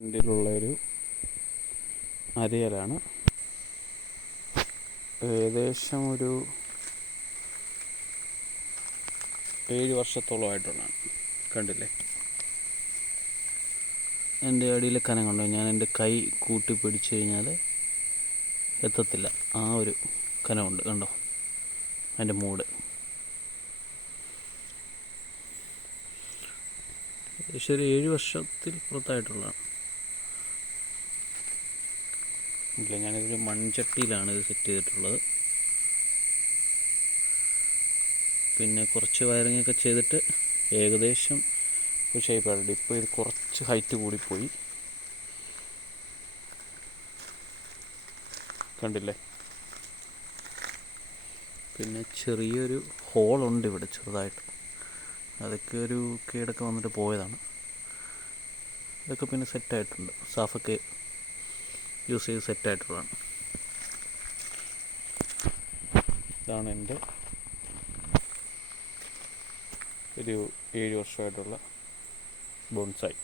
ഇതിലുള്ളൊരു അരിയലാണ്. ഏകദേശം ഒരു ഏഴ് വർഷത്തോളമായിട്ടുള്ളതാണ് കണ്ടില്ലേ? എന്റെ അടിയിൽ കനം കണ്ടു? ഞാൻ എന്റെ കൈ കൂട്ടി പിടിച്ചു കഴിഞ്ഞാൽ എത്തത്തില്ല. ആ ഒരു കനമുണ്ട് കണ്ടോ? അതിന്റെ മൂട്. ശരി ഒരു ഏഴ് വർഷത്തിൽ പുറത്തായിട്ടുള്ളതാണ്. ഇല്ല ഞാനിതൊരു മൺചട്ടിയിലാണ് ഇത് സെറ്റ് ചെയ്തിട്ടുള്ളത്. പിന്നെ കുറച്ച് വയറിംഗ് ഒക്കെ ചെയ്തിട്ട് ഏകദേശം ഷേപ്പായിട്ടുണ്ട് ഇപ്പോൾ ഇത് കുറച്ച് ഹൈറ്റ് കൂടിപ്പോയി. കണ്ടില്ലേ? പിന്നെ ചെറിയൊരു ഹോളുണ്ട് ഇവിടെ ചെറുതായിട്ട്. അതൊക്കെ ഒരു കേടൊക്കെ വന്നിട്ട് പോയതാണ്. ഇതൊക്കെ പിന്നെ സെറ്റായിട്ടുണ്ട് സാഫൊക്കെ യൂസ് ചെയ്ത് സെറ്റായിട്ടുള്ളതാണ് ഇതാണ് എന്റെ ഒരു ഏഴ് വർഷമായിട്ടുള്ള ബോൺസായി